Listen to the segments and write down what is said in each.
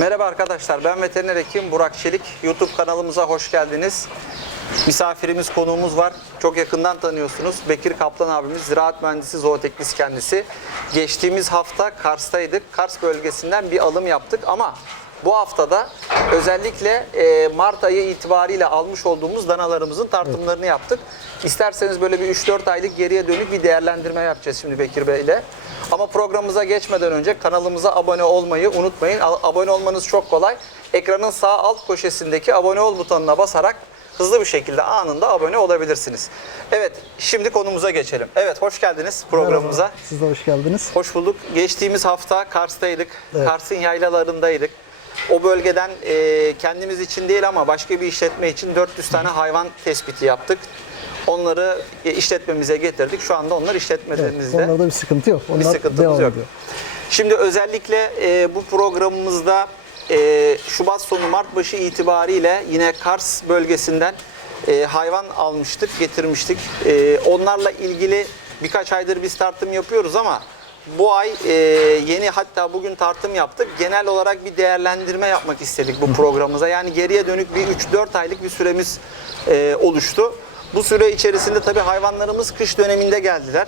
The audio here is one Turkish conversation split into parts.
Merhaba arkadaşlar, ben veteriner hekim Burak Çelik. YouTube kanalımıza hoş geldiniz. Misafirimiz, konuğumuz var. Çok yakından tanıyorsunuz. Bekir Kaplan abimiz, ziraat mühendisi, zooteknist kendisi. Geçtiğimiz hafta Kars'taydık. Kars bölgesinden bir alım yaptık ama bu haftada özellikle e, Mart ayı itibariyle almış olduğumuz danalarımızın tartımlarını yaptık. İsterseniz böyle bir 3-4 aylık geriye dönük bir değerlendirme yapacağız şimdi Bekir Bey ile. Ama programımıza geçmeden önce kanalımıza abone olmayı unutmayın. Abone olmanız çok kolay. Ekranın sağ alt köşesindeki abone ol butonuna basarak hızlı bir şekilde anında abone olabilirsiniz. Evet, şimdi konumuza geçelim. Evet, hoş geldiniz programımıza. Merhaba, Siz de hoş geldiniz. Hoş bulduk. Geçtiğimiz hafta Kars'taydık. Evet. Kars'ın yaylalarındaydık. O bölgeden e, kendimiz için değil ama başka bir işletme için 400 tane hayvan tespiti yaptık. Onları işletmemize getirdik. Şu anda onlar Evet, işletmelerimizde. onlarda bir sıkıntı yok. Onlar bir sıkıntımız devam yok. ediyor. Şimdi özellikle e, bu programımızda e, Şubat sonu Mart başı itibariyle yine Kars bölgesinden e, hayvan almıştık, getirmiştik. E, onlarla ilgili birkaç aydır biz tartım yapıyoruz ama bu ay e, yeni hatta bugün tartım yaptık. Genel olarak bir değerlendirme yapmak istedik bu programımıza. Yani geriye dönük bir 3-4 aylık bir süremiz e, oluştu. Bu süre içerisinde tabii hayvanlarımız kış döneminde geldiler.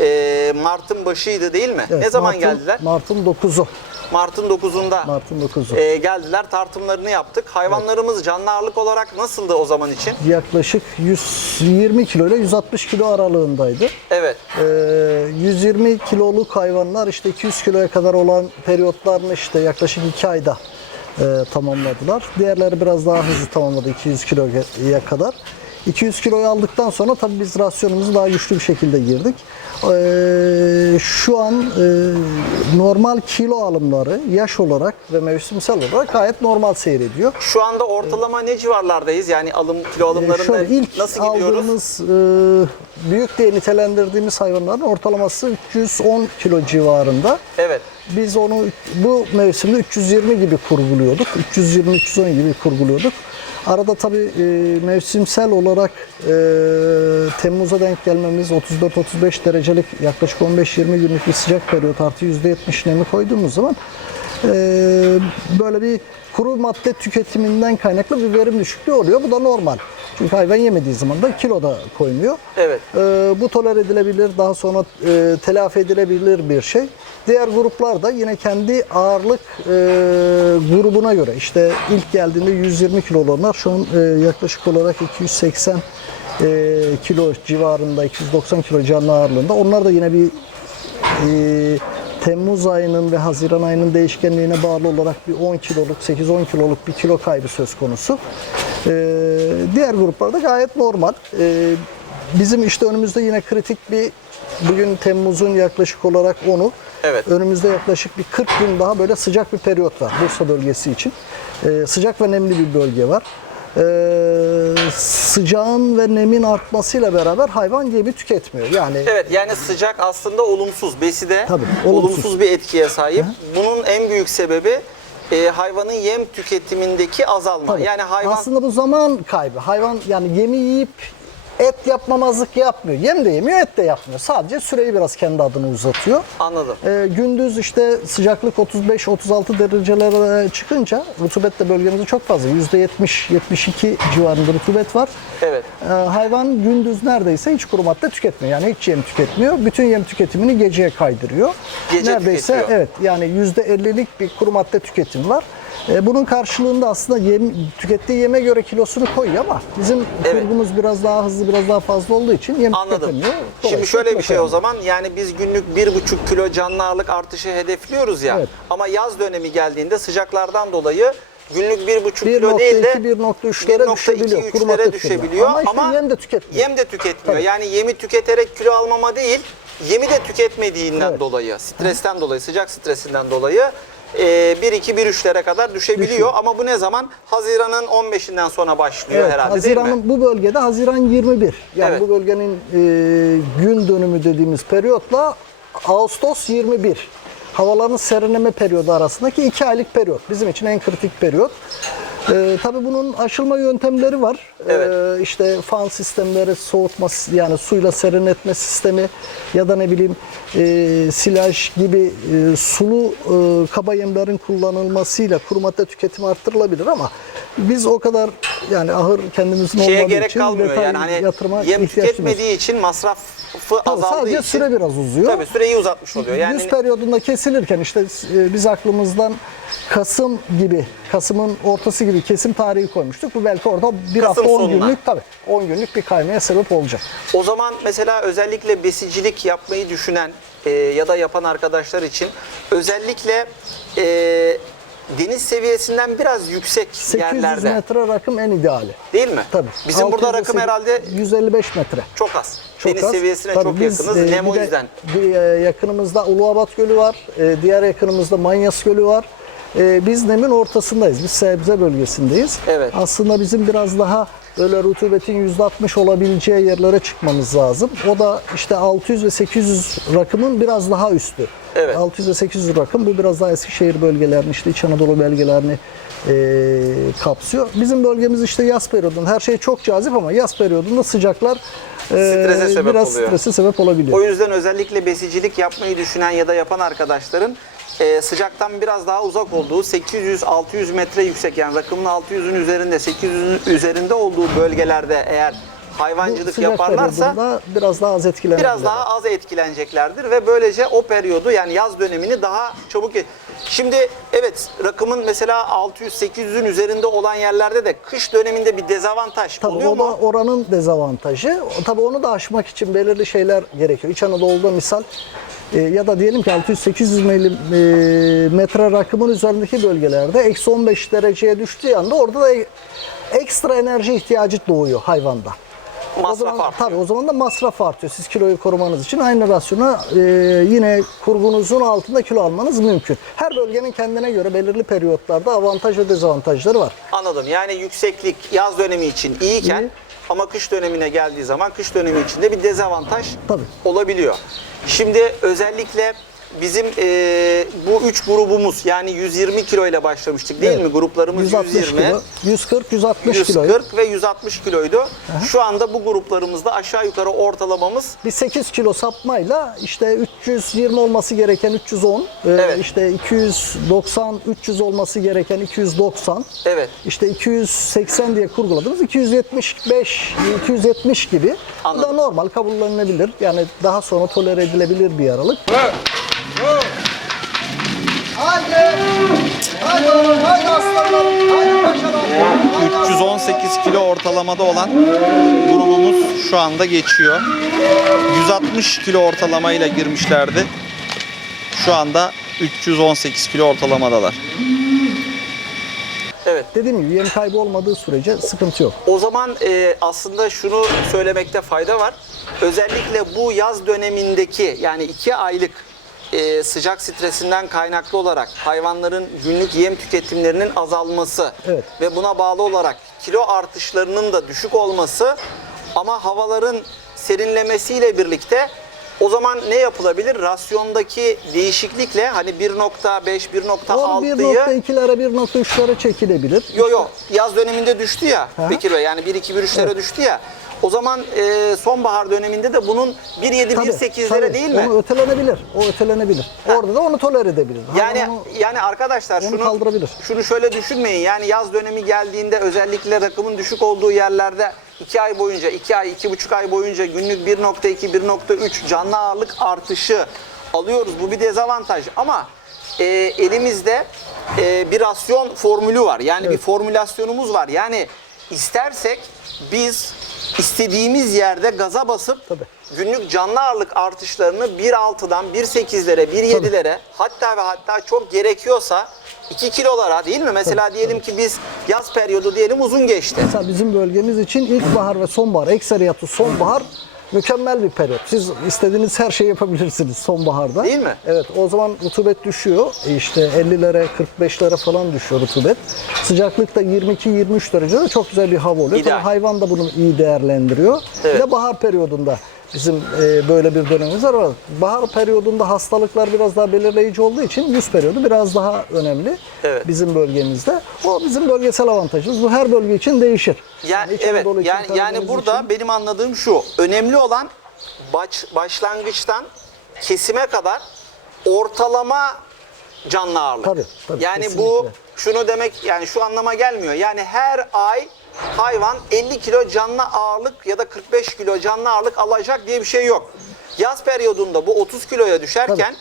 E, Mart'ın başıydı değil mi? Evet, ne zaman Mart'ın- geldiler? Mart'ın 9'u. Mart'ın 9'unda Mart'ın 9'u. e, geldiler. Tartımlarını yaptık. Hayvanlarımız canlı ağırlık olarak nasıldı o zaman için? Yaklaşık 120 kilo ile 160 kilo aralığındaydı. Evet. Ee, 120 kiloluk hayvanlar işte 200 kiloya kadar olan periyotlarını işte yaklaşık 2 ayda e, tamamladılar. Diğerleri biraz daha hızlı tamamladı 200 kiloya kadar. 200 kiloyu aldıktan sonra tabii biz rasyonumuzu daha güçlü bir şekilde girdik. Ee, şu an e, normal kilo alımları yaş olarak ve mevsimsel olarak gayet normal seyrediyor. Şu anda ortalama ne civarlardayız? Yani alım kilo alımlarında Ee, Şöyle ilk nasıl gidiyoruz? aldığımız e, büyük diye nitelendirdiğimiz hayvanların ortalaması 310 kilo civarında. Evet. Biz onu bu mevsimde 320 gibi kurguluyorduk. 320-310 gibi kurguluyorduk. Arada tabii e, mevsimsel olarak e, Temmuz'a denk gelmemiz 34-35 derecelik yaklaşık 15-20 günlük bir sıcak periyot artı %70 nemi koyduğumuz zaman e, böyle bir kuru madde tüketiminden kaynaklı bir verim düşüklüğü oluyor. Bu da normal. Çünkü hayvan yemediği zaman da kilo da koymuyor. Evet. Ee, bu toler edilebilir, daha sonra e, telafi edilebilir bir şey. Diğer gruplar da yine kendi ağırlık e, grubuna göre. İşte ilk geldiğinde 120 kilo olanlar şu an e, yaklaşık olarak 280 e, kilo civarında, 290 kilo canlı ağırlığında. Onlar da yine bir e, Temmuz ayının ve Haziran ayının değişkenliğine bağlı olarak bir 10 kiloluk, 8-10 kiloluk bir kilo kaybı söz konusu. E, diğer gruplarda gayet normal. E, bizim işte önümüzde yine kritik bir, bugün Temmuz'un yaklaşık olarak 10'u. Evet. Önümüzde yaklaşık bir 40 gün daha böyle sıcak bir periyot var Bursa bölgesi için. E, sıcak ve nemli bir bölge var. E, sıcağın ve nemin artmasıyla beraber hayvan yemi tüketmiyor. Yani Evet yani sıcak aslında olumsuz. Beside Tabii, olumsuz. olumsuz. bir etkiye sahip. Bunun en büyük sebebi e, hayvanın yem tüketimindeki azalma. Tabii. Yani hayvan Aslında bu zaman kaybı. Hayvan yani yemi yiyip et yapmamazlık yapmıyor. Yem de yemiyor, et de yapmıyor. Sadece süreyi biraz kendi adına uzatıyor. anladım. Ee, gündüz işte sıcaklık 35-36 derecelere çıkınca rutubet de bölgemizde çok fazla. %70-72 civarında rutubet var. Evet. Ee, hayvan gündüz neredeyse hiç kuru madde tüketmiyor. Yani hiç yem tüketmiyor. Bütün yem tüketimini geceye kaydırıyor. Gece neredeyse tüketiyor. evet yani %50'lik bir kuru madde tüketimi var. Ee, bunun karşılığında aslında yem, tükettiği yeme göre kilosunu koyuyor ama bizim Evet. kurgumuz biraz daha hızlı, biraz daha fazla olduğu için yem Anladım. tüketemiyor. Şimdi şöyle bir şey o zaman yani biz günlük bir buçuk kilo canlı ağırlık artışı hedefliyoruz ya. Evet. Ama yaz dönemi geldiğinde sıcaklardan dolayı günlük bir buçuk kilo değil de 1.2-1.3'lere 1.2, düşebiliyor. Kuru madde 3'lere tüketiyor. düşebiliyor Ama ama, işte yem de tüketmiyor. Yem de tüketmiyor. Tabii. Yani yemi tüketerek kilo almama değil, yemi de tüketmediğinden Evet. dolayı, stresten dolayı, sıcak stresinden dolayı e, 1-2-1-3'lere kadar düşebiliyor. Düşüyor. Ama bu ne zaman? Haziran'ın 15'inden sonra başlıyor Evet, herhalde? Haziran'ın bu bölgede Haziran 21. Yani Evet. bu bölgenin e, gün dönümü dediğimiz periyotla Ağustos 21. Havaların serinleme periyodu arasındaki 2 aylık periyot. Bizim için en kritik periyot. Ee, tabii bunun aşılma yöntemleri var. Evet. Ee, işte fan sistemleri, soğutma yani suyla serinletme sistemi ya da ne bileyim e, silaj gibi e, sulu e, kaba yemlerin kullanılmasıyla kuru madde tüketimi arttırılabilir ama biz o kadar yani ahır kendimizin Şeye olmadığı gerek için kalmıyor detay yani hani yatırıma yem tüketmediği için masrafı Tabii azaldığı sadece için. süre biraz uzuyor. Tabii süreyi uzatmış oluyor. Yani Yüz periyodunda kesilirken işte e, biz aklımızdan Kasım gibi, Kasım'ın ortası gibi kesim tarihi koymuştuk. Bu belki orada bir Kasım hafta 10 sonuna. günlük tabii 10 günlük bir kaymaya sebep olacak. O zaman mesela özellikle besicilik yapmayı düşünen e, ya da yapan arkadaşlar için özellikle e, deniz seviyesinden biraz yüksek 800 yerlerde metre rakım en ideali. değil mi? Tabii. Bizim burada 600 rakım ve herhalde 155 metre. çok az. Çok deniz az. seviyesine Tabii çok biz, yakınız. e, Nem o de yüzden. bir, e, yakınımızda Uluabat Gölü var. E, diğer yakınımızda Manyas Gölü var. E, biz nemin ortasındayız. Biz sebze bölgesindeyiz. Evet. Aslında bizim biraz daha böyle rutubetin %60 olabileceği yerlere çıkmamız lazım. O da işte 600 ve 800 rakımın biraz daha üstü. Evet. 600 ve 800 rakım bu biraz daha Eskişehir bölgelerini işte İç Anadolu bölgelerini e, kapsıyor. Bizim bölgemiz işte yaz periyodunda her şey çok cazip ama yaz periyodunda sıcaklar Strese sebep biraz oluyor. strese sebep olabiliyor. O yüzden özellikle besicilik yapmayı düşünen ya da yapan arkadaşların e, sıcaktan biraz daha uzak olduğu 800-600 metre yüksek yani rakımın 600'ün üzerinde 800'ün üzerinde olduğu bölgelerde eğer Bu hayvancılık sıcak yaparlarsa biraz daha az etkilenir. biraz daha az etkileneceklerdir ve böylece o periyodu yani yaz dönemini daha çabuk Şimdi evet rakımın mesela 600-800'ün üzerinde olan yerlerde de kış döneminde bir dezavantaj Tabii oluyor o da mu? oranın dezavantajı. Tabii onu da aşmak için belirli şeyler gerekiyor. İç Anadolu'da misal e, ya da diyelim ki 600-800 milim, e, metre rakımın üzerindeki bölgelerde eksi 15 dereceye düştüğü anda orada da e- ekstra enerji ihtiyacı doğuyor hayvanda. O Masraf zaman, artıyor. Tabii o zaman da masraf artıyor. Siz kiloyu korumanız için aynı rasyona e, yine kurgunuzun altında kilo almanız mümkün. Her bölgenin kendine göre belirli periyotlarda avantaj ve dezavantajları var. Anladım. Yani yükseklik yaz dönemi için iyiyken İyi. ama kış dönemine geldiği zaman kış dönemi içinde bir dezavantaj Tabii. olabiliyor. Şimdi özellikle bizim e, bu üç grubumuz yani 120 kilo ile başlamıştık değil Evet. mi? Gruplarımız 160 120, kilo, 140, 160 140 kilo. ve 160 kiloydu. Şu anda bu gruplarımızda aşağı yukarı ortalamamız Bir 8 kilo sapmayla işte 320 olması gereken 310, e, Evet. işte 290, 300 olması gereken 290, evet işte 280 diye kurguladığımız 275, 270 gibi. Bu da Anladım. normal kabullenilebilir. Yani daha sonra tolere edilebilir bir yaralık. Haydi! Haydi oğlum, haydi aslanlarım, haydi paşalarım. 318 kilo ortalamada olan grubumuz şu anda geçiyor. 160 kilo ortalamayla girmişlerdi. Şu anda 318 kilo ortalamadalar. Evet. Dediğim gibi yem kaybı olmadığı sürece sıkıntı yok. O zaman e, aslında şunu söylemekte fayda var. Özellikle bu yaz dönemindeki yani iki aylık e, sıcak stresinden kaynaklı olarak hayvanların günlük yem tüketimlerinin azalması Evet. ve buna bağlı olarak kilo artışlarının da düşük olması ama havaların serinlemesiyle birlikte o zaman ne yapılabilir? Rasyondaki değişiklikle hani 1.5, Onu 1.6'yı 1.2'lere 1.3'lere çekilebilir. Yo yo yaz döneminde düştü ya Aha. Bekir Bey yani 1-2-1-3'lere düştü ya. O zaman e, sonbahar döneminde de bunun 1-7 Tabii, 1-8'lere tabii. değil mi? Onu ötelenebilir. O ötelenebilir. Orada da onu tolere edebilir. Yani Hayvan onu- yani arkadaşlar onu şunu kaldırabilir. şunu şöyle düşünmeyin. Yani yaz dönemi geldiğinde özellikle rakımın düşük olduğu yerlerde 2 ay boyunca, 2 ay, 2,5 ay boyunca günlük 1.2, 1.3 canlı ağırlık artışı alıyoruz. Bu bir dezavantaj ama e, elimizde e, bir rasyon formülü var. Yani bir formülasyonumuz var. Yani istersek biz istediğimiz yerde gaza basıp Tabii. günlük canlı ağırlık artışlarını 1.6'dan 1.8'lere, 1.7'lere hatta ve hatta çok gerekiyorsa 2 kilolara değil mi? Mesela diyelim ki biz yaz periyodu diyelim uzun geçti. Mesela bizim bölgemiz için ilkbahar ve sonbahar, ekseriyatı sonbahar mükemmel bir periyot. Siz istediğiniz her şeyi yapabilirsiniz sonbaharda. Değil mi? Evet o zaman rutubet düşüyor. E işte 50'lere 45'lere falan düşüyor rutubet. Sıcaklık da 22-23 derecede çok güzel bir hava oluyor. İdeal. Tabii hayvan da bunu iyi değerlendiriyor. Evet. Bir de bahar periyodunda Bizim e, böyle bir dönemimiz var. Bahar periyodunda hastalıklar biraz daha belirleyici olduğu için yüz periyodu biraz daha önemli Evet. bizim bölgemizde. O bizim bölgesel avantajımız. Bu her bölge için değişir. Yani İç evet Anadolu için, yani yani burada için- benim anladığım şu. Önemli olan baş, başlangıçtan kesime kadar ortalama canlı ağırlık. Tabii, tabii, yani bu kesinlikle. şunu demek yani şu anlama gelmiyor. Yani her ay hayvan 50 kilo canlı ağırlık ya da 45 kilo canlı ağırlık alacak diye bir şey yok. Yaz periyodunda bu 30 kiloya düşerken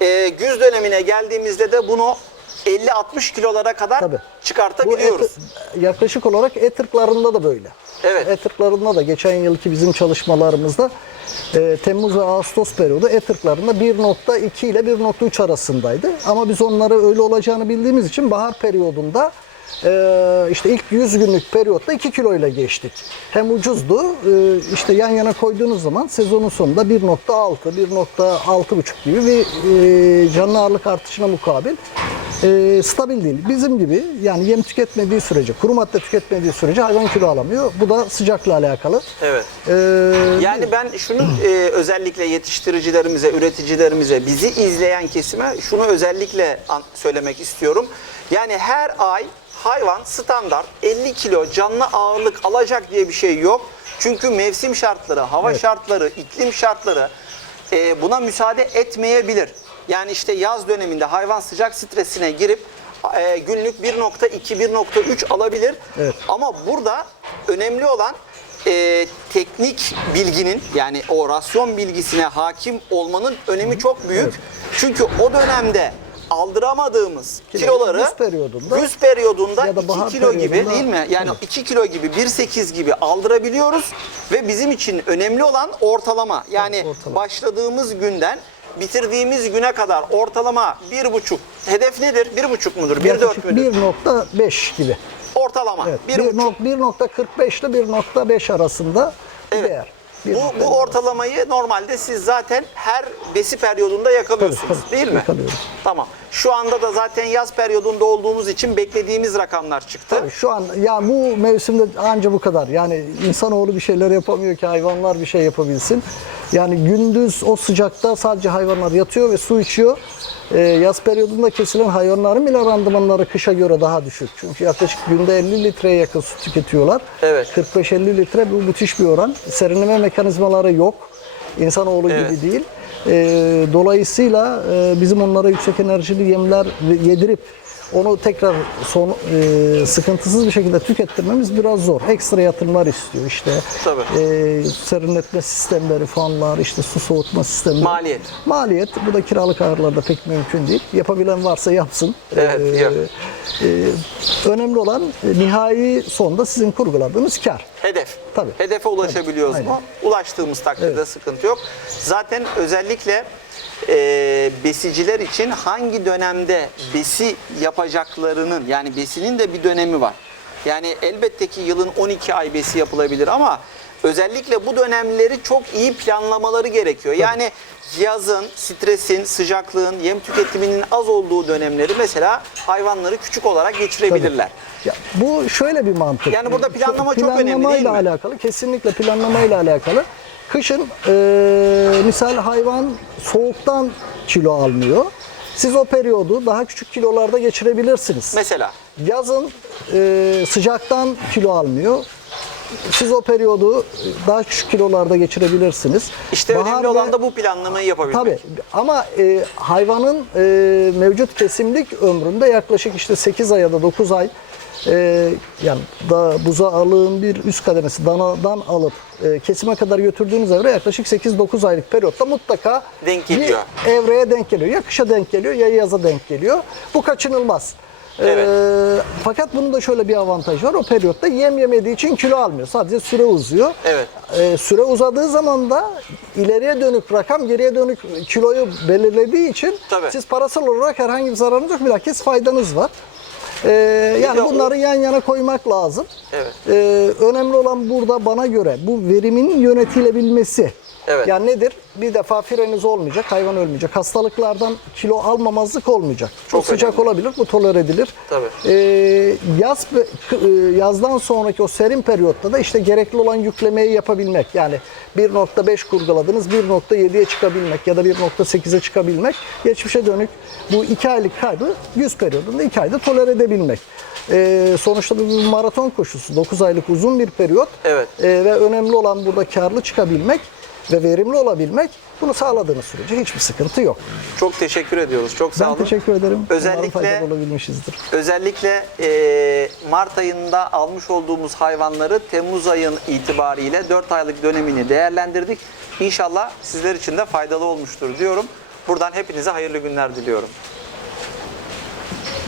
e, güz dönemine geldiğimizde de bunu 50-60 kilolara kadar Tabii. çıkartabiliyoruz. Bu et- yaklaşık olarak et ırklarında da böyle. Evet. Et ırklarında da geçen yılki bizim çalışmalarımızda e, Temmuz ve Ağustos periyodu et ırklarında 1.2 ile 1.3 arasındaydı. Ama biz onları öyle olacağını bildiğimiz için bahar periyodunda e, işte ilk 100 günlük periyotta 2 kilo ile geçtik. Hem ucuzdu e, işte yan yana koyduğunuz zaman sezonun sonunda 1.6, 1.6,5 gibi bir e, canlı ağırlık artışına mukabil e, stabil değil. Bizim gibi yani yem tüketmediği sürece, kuru madde tüketmediği sürece hayvan kilo alamıyor. Bu da sıcakla alakalı. Evet. E, Yani ben şunu e, özellikle yetiştiricilerimize, üreticilerimize, bizi izleyen kesime şunu özellikle söylemek istiyorum. Yani her ay hayvan standart 50 kilo canlı ağırlık alacak diye bir şey yok. Çünkü mevsim şartları, hava şartları, iklim şartları e, buna müsaade etmeyebilir. Yani işte yaz döneminde hayvan sıcak stresine girip e, günlük 1.2, 1.3 alabilir. Evet. Ama burada önemli olan e, teknik bilginin yani o rasyon bilgisine hakim olmanın önemi çok büyük. Çünkü o dönemde aldıramadığımız Kilo, kiloları güz periyodunda güz periyodunda ya da 2 bahar kilo gibi periyodunda- değil mi? Yani Tabii. 2 kilo gibi 1.8 gibi aldırabiliyoruz ve bizim için önemli olan ortalama. Yani ortalama. başladığımız günden bitirdiğimiz güne kadar ortalama 1.5 hedef nedir? 1.5 mudur? 1.4 yaklaşık müdür? 1.5 gibi. Ortalama. Evet. 1.5 1.45 ile 1.5 arasında bir Evet. değer. Bu, 1.5. bu ortalamayı normalde siz zaten her besi periyodunda yakalıyorsunuz Tabii, tabii. değil mi? Yakalıyoruz. Tamam. Şu anda da zaten yaz periyodunda olduğumuz için beklediğimiz rakamlar çıktı. Tabii şu an ya bu mevsimde anca bu kadar. Yani insanoğlu bir şeyler yapamıyor ki hayvanlar bir şey yapabilsin. Yani gündüz o sıcakta sadece hayvanlar yatıyor ve su içiyor. Ee, yaz periyodunda kesilen hayvanların bile randımanları kışa göre daha düşük. Çünkü yaklaşık günde 50 litreye yakın su tüketiyorlar. Evet. 45-50 litre bu müthiş bir oran. Serinleme mekanizmaları yok. İnsanoğlu Evet. gibi değil. Ee, dolayısıyla e, bizim onlara yüksek enerjili yemler yedirip onu tekrar son e, sıkıntısız bir şekilde tükettirmemiz biraz zor. Ekstra yatırımlar istiyor işte. Tabii. E, serinletme sistemleri, fanlar, işte su soğutma sistemleri. Maliyet. Maliyet. Bu da kiralık ağırlarda pek mümkün değil. Yapabilen varsa yapsın. Evet, yok. e, önemli olan e, nihai sonda sizin kurguladığınız kar. Hedef. Tabii. Hedefe ulaşabiliyoruz Tabii, mu? Ulaştığımız takdirde sıkıntı yok. Zaten özellikle e, besiciler için hangi dönemde besi yapacaklarının yani besinin de bir dönemi var. Yani elbette ki yılın 12 ay besi yapılabilir ama özellikle bu dönemleri çok iyi planlamaları gerekiyor. Yani yazın, stresin, sıcaklığın, yem tüketiminin az olduğu dönemleri mesela hayvanları küçük olarak geçirebilirler. Ya bu şöyle bir mantık. Yani burada planlama çok önemli değil Planlamayla mi? alakalı, kesinlikle planlamayla alakalı. Kışın e, misal hayvan soğuktan kilo almıyor. Siz o periyodu daha küçük kilolarda geçirebilirsiniz. Mesela Yazın e, sıcaktan kilo almıyor. Siz o periyodu daha küçük kilolarda geçirebilirsiniz. İşte Bahar önemli olan da bu planlamayı yapabilmek. Tabii ama e, hayvanın e, mevcut kesimlik ömründe yaklaşık işte 8 ay ya da 9 ay e, yani da buzağılığın bir üst kademesi danadan alıp e, kesime kadar götürdüğünüz evre yaklaşık 8-9 aylık periyotta mutlaka Denk geliyor. bir evreye denk geliyor. Ya kışa denk geliyor ya yaza denk geliyor. Bu kaçınılmaz. Evet. E, fakat bunun da şöyle bir avantajı var. O periyotta yem yemediği için kilo almıyor. Sadece süre uzuyor. Evet. Ee, süre uzadığı zaman da ileriye dönük rakam geriye dönük kiloyu belirlediği için Tabii. siz parasal olarak herhangi bir zararınız yok. Bilakis faydanız var. Ee, yani o- bunları yan yana koymak lazım. Evet. Ee, önemli olan burada bana göre bu verimin yönetilebilmesi. Evet. Yani nedir? Bir defa freniz olmayacak, hayvan ölmeyecek. Hastalıklardan kilo almamazlık olmayacak. Çok, Çok sıcak önemli. olabilir, bu tolere edilir. Tabii. Ee, yaz e, yazdan sonraki o serin periyotta da işte gerekli olan yüklemeyi yapabilmek. Yani 1.5 kurguladınız 1.7'ye çıkabilmek ya da 1.8'e çıkabilmek. Geçmişe dönük bu 2 aylık kaybı 100 periyodunda 2 ayda tolere edebilmek. Ee, sonuçta bu bir maraton koşusu. 9 aylık uzun bir periyot. Evet. Ee, ve önemli olan burada karlı çıkabilmek ve verimli olabilmek. Bunu sağladığınız sürece hiçbir sıkıntı yok. Çok teşekkür ediyoruz. Çok sağ Ben olun. teşekkür ederim. Özellikle olabilmişizdir. Özellikle e, Mart ayında almış olduğumuz hayvanları Temmuz ayın itibariyle 4 aylık dönemini değerlendirdik. İnşallah sizler için de faydalı olmuştur diyorum. Buradan hepinize hayırlı günler diliyorum.